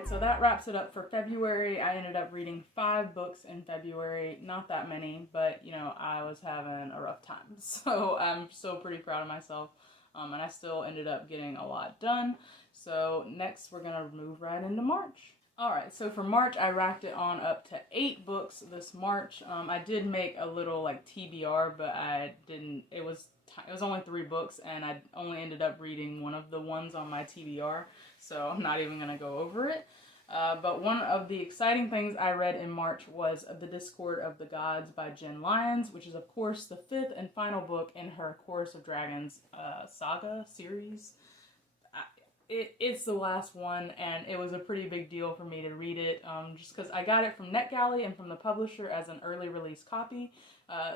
Alright, so that wraps it up for February. I ended up reading 5 books in February. Not that many, but, you know, I was having a rough time. So I'm still pretty proud of myself, and I still ended up getting a lot done. So next we're going to move right into March. Alright, so for March, I racked it on up to 8 books this March. I did make a little, like, TBR, but I didn't, it was only 3 books, and I only ended up reading one of the ones on my TBR, so I'm not even going to go over it. But one of the exciting things I read in March was The Discord of the Gods by Jen Lyons, which is, of course, the 5th and final book in her Chorus of Dragons saga series. It's the last one, and it was a pretty big deal for me to read it, just because I got it from NetGalley and from the publisher as an early release copy,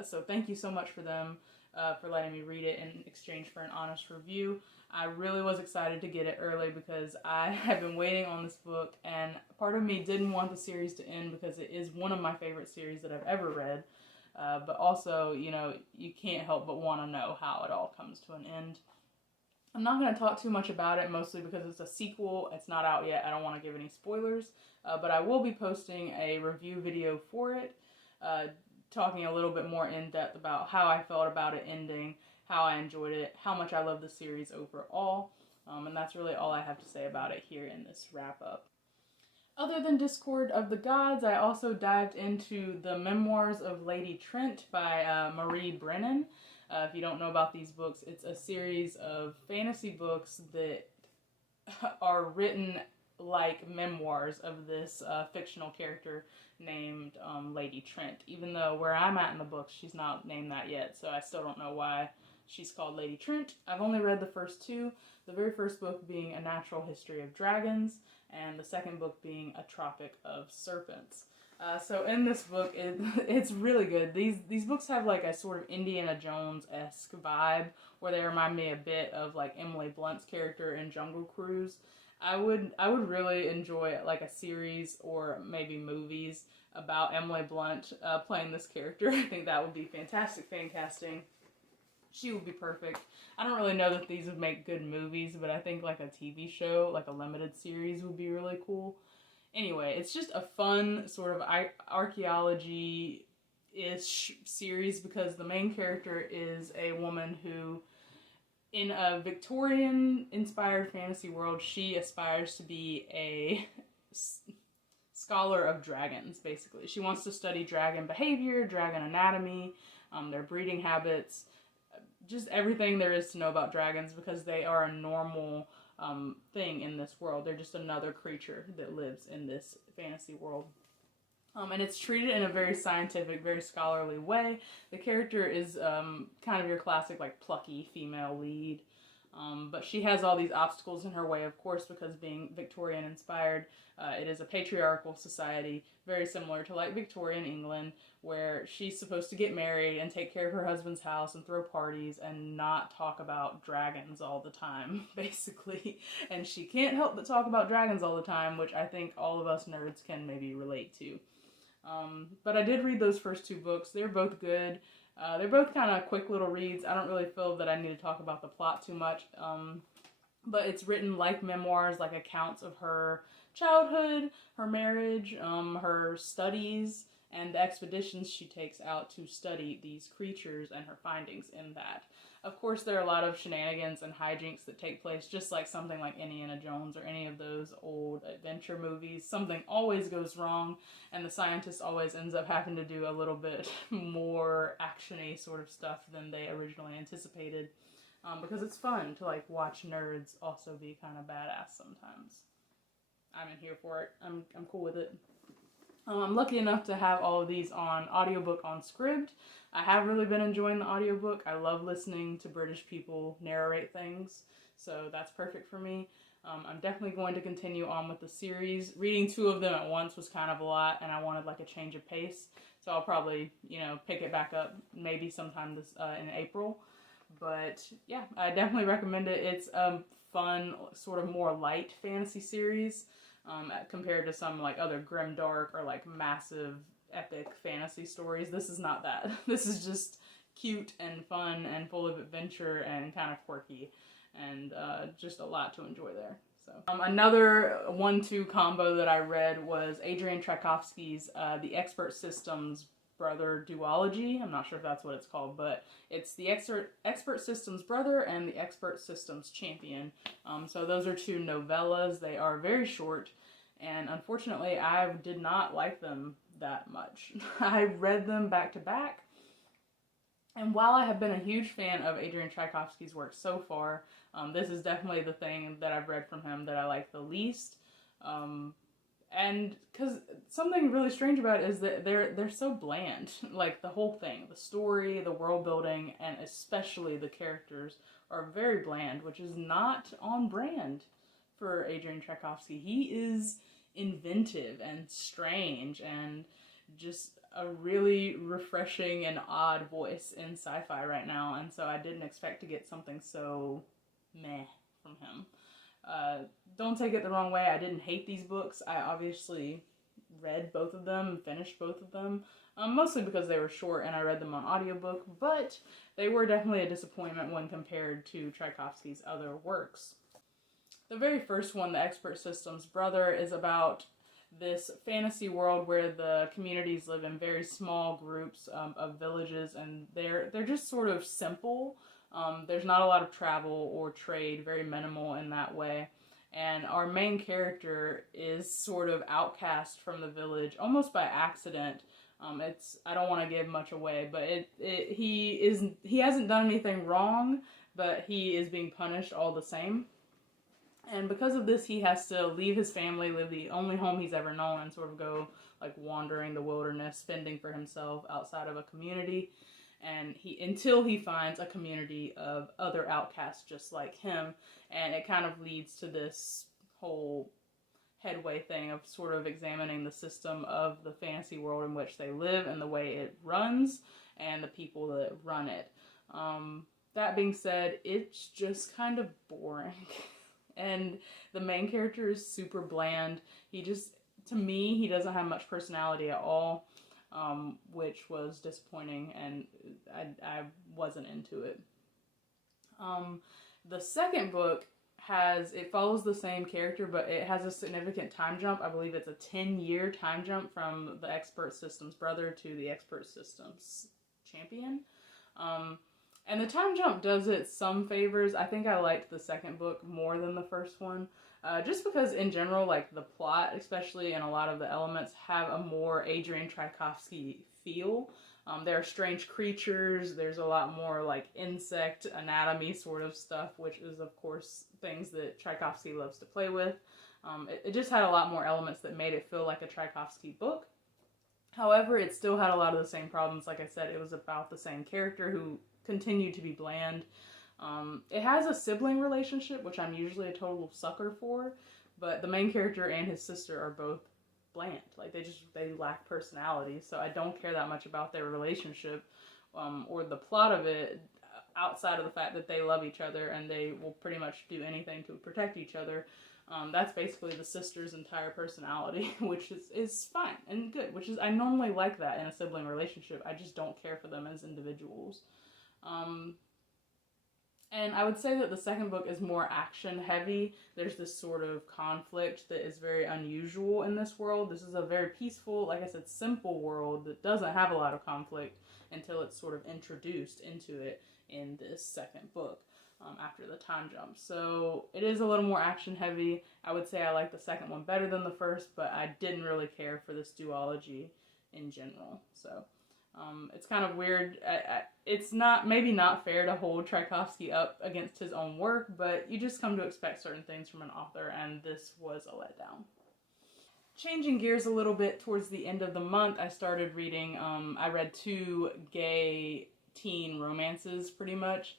so thank you so much for them for letting me read it in exchange for an honest review. I really was excited to get it early because I have been waiting on this book, and part of me didn't want the series to end because it is one of my favorite series that I've ever read, but also, you know, you can't help but want to know how it all comes to an end. I'm not going to talk too much about it, mostly because it's a sequel. It's not out yet. I don't want to give any spoilers, but I will be posting a review video for it, talking a little bit more in depth about how I felt about it ending, how I enjoyed it, how much I love the series overall, and that's really all I have to say about it here in this wrap-up. Other than Discord of the Gods, I also dived into the Memoirs of Lady Trent by Marie Brennan. If you don't know about these books, it's a series of fantasy books that are written like memoirs of this fictional character named Lady Trent, even though where I'm at in the book, she's not named that yet, so I still don't know why she's called Lady Trent. I've only read the first 2, the very first book being A Natural History of Dragons, and the second book being A Tropic of Serpents. So in this book, it's really good. These books have like a sort of Indiana Jones-esque vibe, where they remind me a bit of like Emily Blunt's character in Jungle Cruise. I would really enjoy like a series or maybe movies about Emily Blunt playing this character. I think that would be fantastic fan casting. She would be perfect. I don't really know that these would make good movies, but I think like a TV show, like a limited series, would be really cool. Anyway, it's just a fun sort of archaeology-ish series because the main character is a woman who, in a Victorian-inspired fantasy world, she aspires to be a scholar of dragons, basically. She wants to study dragon behavior, dragon anatomy, their breeding habits, just everything there is to know about dragons because they are a normal thing in this world. They're just another creature that lives in this fantasy world. And it's treated in a very scientific, very scholarly way. The character is kind of your classic, like, plucky female lead. But she has all these obstacles in her way, of course, because being Victorian-inspired, it is a patriarchal society, very similar to, like, Victorian England, where she's supposed to get married and take care of her husband's house and throw parties and not talk about dragons all the time, basically. And she can't help but talk about dragons all the time, which I think all of us nerds can maybe relate to. But I did read those first 2 books. They're both good. They're both kind of quick little reads. I don't really feel that I need to talk about the plot too much. But it's written like memoirs, like accounts of her childhood, her marriage, her studies, and the expeditions she takes out to study these creatures and her findings in that. Of course, there are a lot of shenanigans and hijinks that take place, just like something like Indiana Jones or any of those old adventure movies. Something always goes wrong, and the scientist always ends up having to do a little bit more action-y sort of stuff than they originally anticipated, because it's fun to like watch nerds also be kind of badass sometimes. I'm in here for it. I'm cool with it. I'm lucky enough to have all of these on audiobook on Scribd. I have really been enjoying the audiobook. I love listening to British people narrate things, so that's perfect for me. I'm definitely going to continue on with the series. Reading 2 of them at once was kind of a lot, and I wanted like a change of pace, so I'll probably, you know, pick it back up maybe sometime this in April. But yeah, I definitely recommend it. It's a fun, sort of more light fantasy series. Compared to some like other grimdark or like massive epic fantasy stories. This is not that. This is just cute and fun and full of adventure and kind of quirky. and just a lot to enjoy there. So another 1-2 combo that I read was Adrian Tchaikovsky's The Expert Systems Brother duology. I'm not sure if that's what it's called, but it's the Expert Systems Brother and the Expert Systems Champion. So those are 2 novellas. They are very short, and unfortunately I did not like them that much. I read them back to back, and while I have been a huge fan of Adrian Tchaikovsky's work so far, this is definitely the thing that I've read from him that I like the least. And because something really strange about it is that they're so bland. Like, the whole thing, the story, the world building, and especially the characters are very bland, which is not on brand for Adrian Tchaikovsky. He is inventive and strange and just a really refreshing and odd voice in sci-fi right now, and so I didn't expect to get something so meh from him. Don't take it the wrong way, I didn't hate these books. I obviously read both of them, finished both of them, mostly because they were short and I read them on audiobook, but they were definitely a disappointment when compared to Tchaikovsky's other works. The very first one, The Expert Systems Brother, is about this fantasy world where the communities live in very small groups of villages, and they're just sort of simple. There's not a lot of travel or trade, very minimal in that way. And our main character is sort of outcast from the village, almost by accident. I don't want to give much away, but he hasn't done anything wrong, but he is being punished all the same. And because of this, he has to leave his family, live the only home he's ever known, and sort of go like wandering the wilderness, fending for himself outside of a community. And until he finds a community of other outcasts just like him, and it kind of leads to this whole headway thing of sort of examining the system of the fantasy world in which they live and the way it runs and the people that run it. That being said, it's just kind of boring. And the main character is super bland. To me, he doesn't have much personality at all, which was disappointing, and I wasn't into it. The second book follows the same character, but it has a significant time jump. I believe it's a 10-year time jump from the Expert Systems Brother to the Expert Systems Champion. And the time jump does it some favors. I think I liked the second book more than the first one. Just because in general, like the plot, especially, and a lot of the elements have a more Adrian Tchaikovsky feel. There are strange creatures, there's a lot more like insect anatomy sort of stuff, which is of course things that Tchaikovsky loves to play with. It just had a lot more elements that made it feel like a Tchaikovsky book. However, it still had a lot of the same problems. Like I said, it was about the same character who continued to be bland. It has a sibling relationship, which I'm usually a total sucker for, but the main character and his sister are both bland. Like, they lack personality, so I don't care that much about their relationship or the plot of it, outside of the fact that they love each other and they will pretty much do anything to protect each other. That's basically the sister's entire personality, which is fine and good, I normally like that in a sibling relationship. I just don't care for them as individuals. And I would say that the second book is more action heavy. There's this sort of conflict that is very unusual in this world. This is a very peaceful, like I said, simple world that doesn't have a lot of conflict until it's sort of introduced into it in this second book after the time jump. So it is a little more action heavy. I would say I like the second one better than the first, but I didn't really care for this duology in general. So it's kind of weird. It's maybe not fair to hold Tchaikovsky up against his own work, but you just come to expect certain things from an author, and this was a letdown. Changing gears a little bit, towards the end of the month, I started reading, I read 2 gay teen romances, pretty much.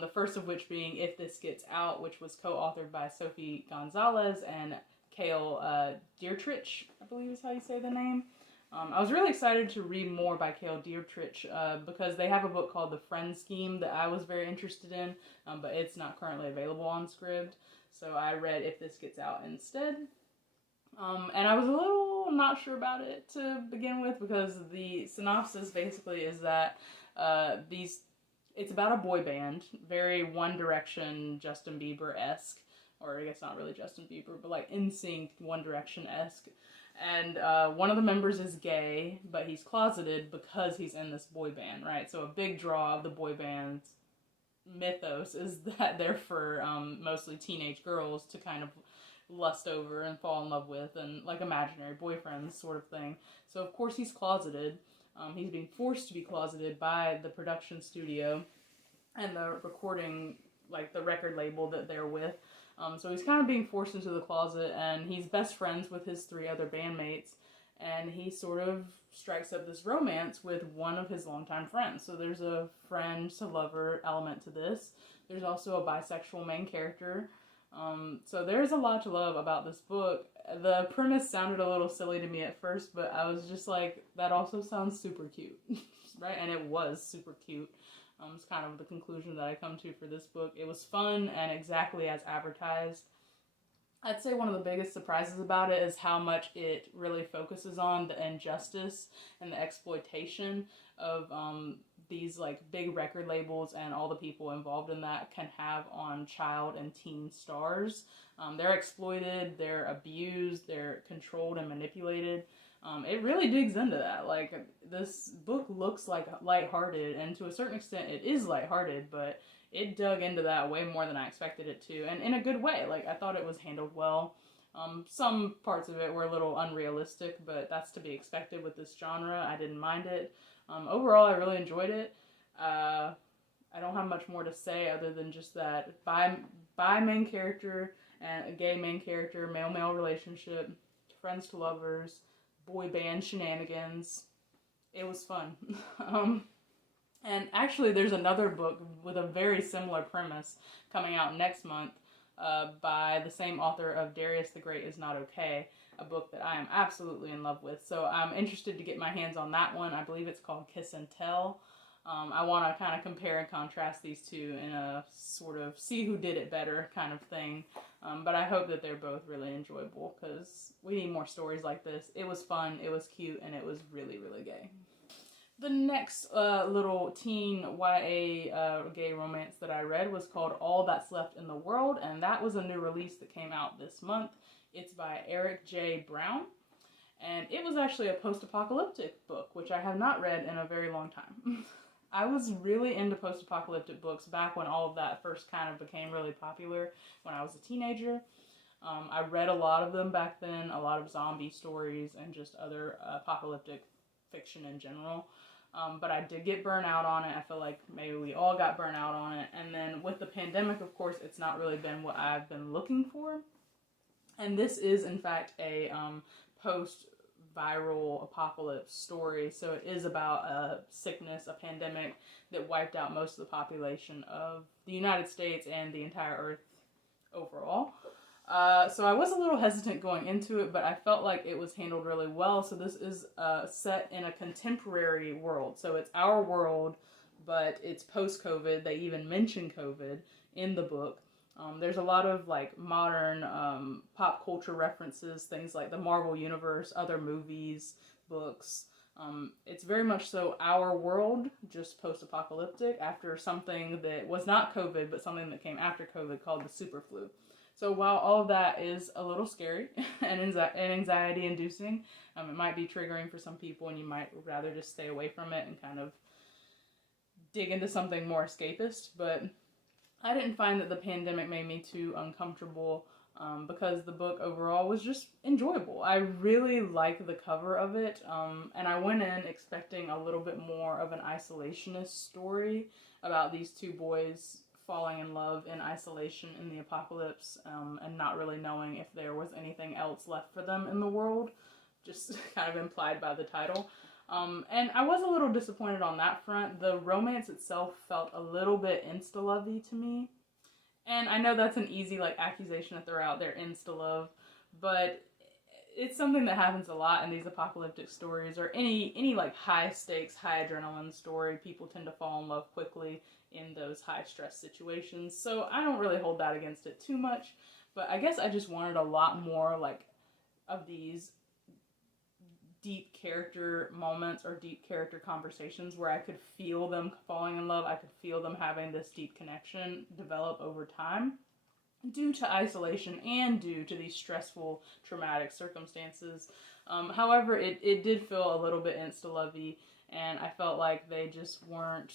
The first of which being If This Gets Out, which was co-authored by Sophie Gonzales and Cale Dietrich, I believe is how you say the name. I was really excited to read more by Cale Dietrich because they have a book called The Friend Scheme that I was very interested in, but it's not currently available on Scribd. So I read If This Gets Out instead. And I was a little not sure about it to begin with, because the synopsis basically is that these it's about a boy band, very One Direction, Justin Bieber-esque, or I guess not really Justin Bieber, but like NSYNC, One Direction-esque. And one of the members is gay, but he's closeted because he's in this boy band, right? So a big draw of the boy band's mythos is that they're for mostly teenage girls to kind of lust over and fall in love with, and like imaginary boyfriends sort of thing. So of course he's closeted. He's being forced to be closeted by the production studio and the recording, like the record label that they're with. So he's kind of being forced into the closet, and he's best friends with his 3 other bandmates, and he sort of strikes up this romance with one of his longtime friends. So there's a friend to lover element to this. There's also a bisexual main character. So there's a lot to love about this book. The premise sounded a little silly to me at first, but I was just like, that also sounds super cute, right? And it was super cute. It's kind of the conclusion that I come to for this book. It was fun and exactly as advertised. I'd say one of the biggest surprises about it is how much it really focuses on the injustice and the exploitation of these like big record labels and all the people involved in that can have on child and teen stars. They're exploited, they're abused, they're controlled and manipulated. It really digs into that. Like, this book looks like lighthearted, and to a certain extent it is lighthearted, but it dug into that way more than I expected it to, and in a good way. Like, I thought it was handled well. Some parts of it were a little unrealistic, but that's to be expected with this genre. I didn't mind it. Overall, I really enjoyed it. I don't have much more to say other than just that bi main character and a gay main character, male-male relationship, friends to lovers, boy band shenanigans. It was fun. And actually there's another book with a very similar premise coming out next month by the same author of Darius the Great Is Not Okay, a book that I am absolutely in love with. So I'm interested to get my hands on that one. I believe it's called Kiss and Tell. I want to kind of compare and contrast these two in a sort of see who did it better kind of thing. But I hope that they're both really enjoyable, because we need more stories like this. It was fun, it was cute, and it was really, really gay. The next little teen YA gay romance that I read was called All That's Left in the World, and that was a new release that came out this month. It's by Erik J. Brown, and it was actually a post-apocalyptic book, which I have not read in a very long time. I was really into post-apocalyptic books back when all of that first kind of became really popular when I was a teenager. I read a lot of them back then, a lot of zombie stories and just other apocalyptic fiction in general. But I did get burnt out on it. I feel like maybe we all got burnt out on it. And then with the pandemic, of course, it's not really been what I've been looking for. And this is, in fact, a post-viral apocalypse story. So it is about a sickness, a pandemic that wiped out most of the population of the United States and the entire Earth overall. So I was a little hesitant going into it, but I felt like it was handled really well. So this is set in a contemporary world. So it's our world, but it's post-COVID. They even mention COVID in the book. There's a lot of like modern pop culture references, things like the Marvel Universe, other movies, books. It's very much so our world, just post-apocalyptic, after something that was not COVID, but something that came after COVID called the super flu. So while all of that is a little scary and anxiety-inducing, it might be triggering for some people, and you might rather just stay away from it and kind of dig into something more escapist. But I didn't find that the pandemic made me too uncomfortable because the book overall was just enjoyable. I really like the cover of it, and I went in expecting a little bit more of an isolationist story about these two boys falling in love in isolation in the apocalypse, and not really knowing if there was anything else left for them in the world, just kind of implied by the title. And I was a little disappointed on that front. The romance itself felt a little bit insta-lovey to me. And I know that's an easy like accusation to throw out there, insta-love, but it's something that happens a lot in these apocalyptic stories, or any like high stakes, high adrenaline story. People tend to fall in love quickly in those high stress situations. So I don't really hold that against it too much, but I guess I just wanted a lot more like of these deep character moments or deep character conversations where I could feel them falling in love. I could feel them having this deep connection develop over time due to isolation and due to these stressful, traumatic circumstances. However, it did feel a little bit insta-lovey, and I felt like they just weren't...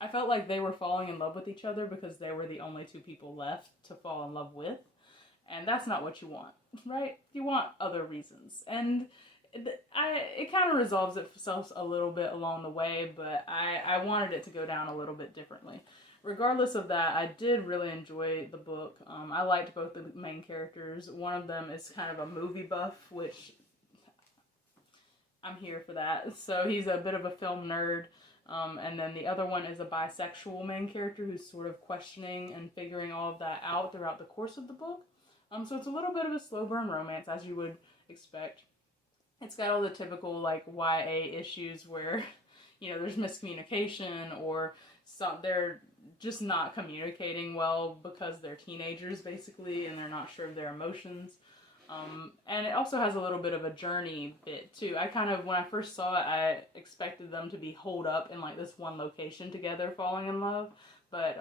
I felt like they were falling in love with each other because they were the only two people left to fall in love with. And that's not what you want, right? You want other reasons. And it kind of resolves itself a little bit along the way, but I wanted it to go down a little bit differently. Regardless of that, I did really enjoy the book. I liked both the main characters. One of them is kind of a movie buff, which I'm here for that. So he's a bit of a film nerd. And then the other one is a bisexual main character who's sort of questioning and figuring all of that out throughout the course of the book. So it's a little bit of a slow burn romance, as you would expect. It's got all the typical, like, YA issues where, there's miscommunication or they're just not communicating well because they're teenagers, basically, and they're not sure of their emotions. And it also has a little bit of a journey bit, too. When I first saw it, I expected them to be holed up in, like, this one location together, falling in love. But,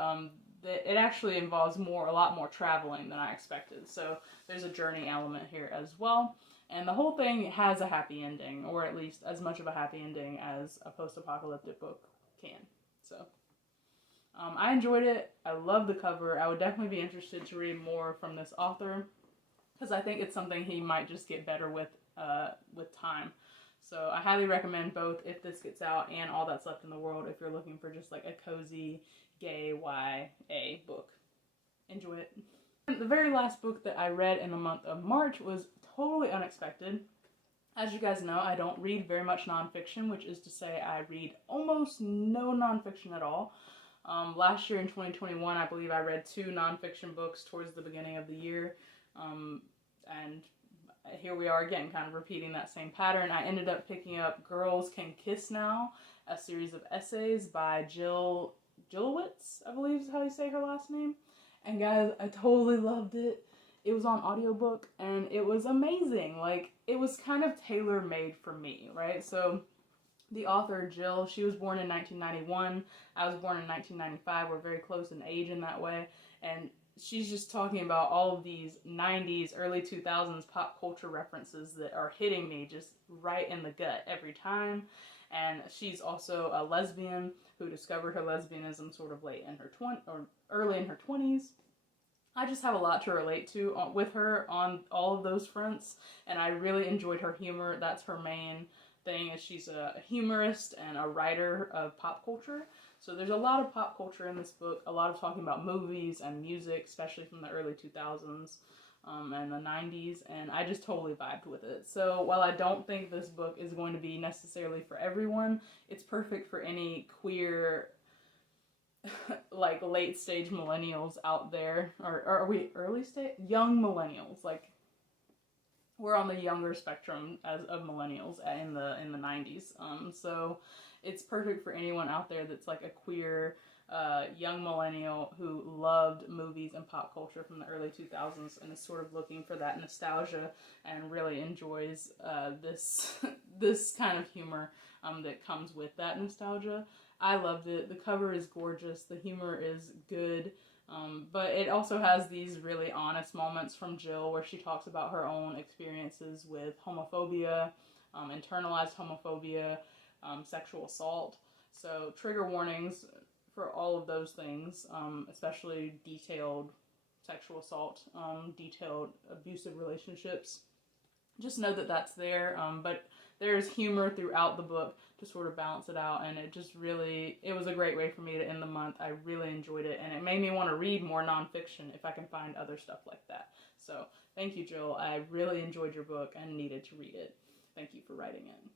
it actually involves a lot more traveling than I expected. So there's a journey element here as well. And the whole thing has a happy ending, or at least as much of a happy ending as a post-apocalyptic book can. So I enjoyed it. I love the cover. I would definitely be interested to read more from this author, because I think it's something he might just get better with time. So I highly recommend both If This Gets Out and All That's Left in the World if you're looking for just like a cozy, gay YA book. Enjoy it. And the very last book that I read in the month of March was totally unexpected. As you guys know, I don't read very much nonfiction, which is to say I read almost no nonfiction at all. Last year in 2021, I believe I read 2 nonfiction books towards the beginning of the year. And here we are again, kind of repeating that same pattern. I ended up picking up Girls Can Kiss Now, a series of essays by Gutowitz, I believe is how you say her last name. And guys, I totally loved it. It was on audiobook and it was amazing. Like, it was kind of tailor-made for me, right? So the author, Jill, she was born in 1991. I was born in 1995. We're very close in age in that way. And she's just talking about all of these 90s, early 2000s pop culture references that are hitting me just right in the gut every time. And she's also a lesbian who discovered her lesbianism sort of late in her early in her 20s. I just have a lot to relate to with her on all of those fronts, and I really enjoyed her humor. That's her main thing, is she's a humorist and a writer of pop culture. So there's a lot of pop culture in this book, a lot of talking about movies and music, especially from the early 2000s and the 90s, and I just totally vibed with it. So while I don't think this book is going to be necessarily for everyone, it's perfect for any queer, like, late stage millennials out there, or are we early stage? Young millennials, like, we're on the younger spectrum of millennials in the 90s. So it's perfect for anyone out there that's like a queer young millennial who loved movies and pop culture from the early 2000s and is sort of looking for that nostalgia and really enjoys this kind of humor that comes with that nostalgia. I loved it. The cover is gorgeous. The humor is good. But it also has these really honest moments from Jill where she talks about her own experiences with homophobia, internalized homophobia, sexual assault. So trigger warnings for all of those things, especially detailed sexual assault, detailed abusive relationships. Just know that that's there, but there's humor throughout the book to sort of balance it out, and it was a great way for me to end the month. I really enjoyed it, and it made me want to read more nonfiction if I can find other stuff like that. So thank you, Jill. I really enjoyed your book and needed to read it. Thank you for writing it.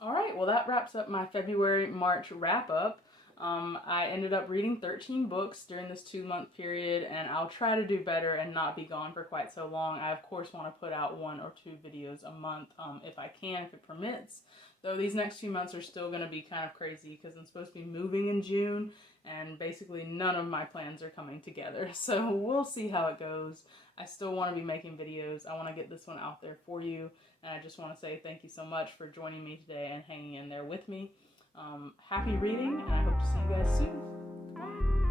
All right, well, that wraps up my February-March wrap-up. I ended up reading 13 books during this 2-month period, and I'll try to do better and not be gone for quite so long. I, of course, want to put out 1 or 2 videos a month if I can, if it permits. Though these next few months are still going to be kind of crazy because I'm supposed to be moving in June, and basically none of my plans are coming together. So we'll see how it goes. I still want to be making videos. I want to get this one out there for you, and I just want to say thank you so much for joining me today and hanging in there with me. Happy reading, and I hope to see you guys soon. Bye.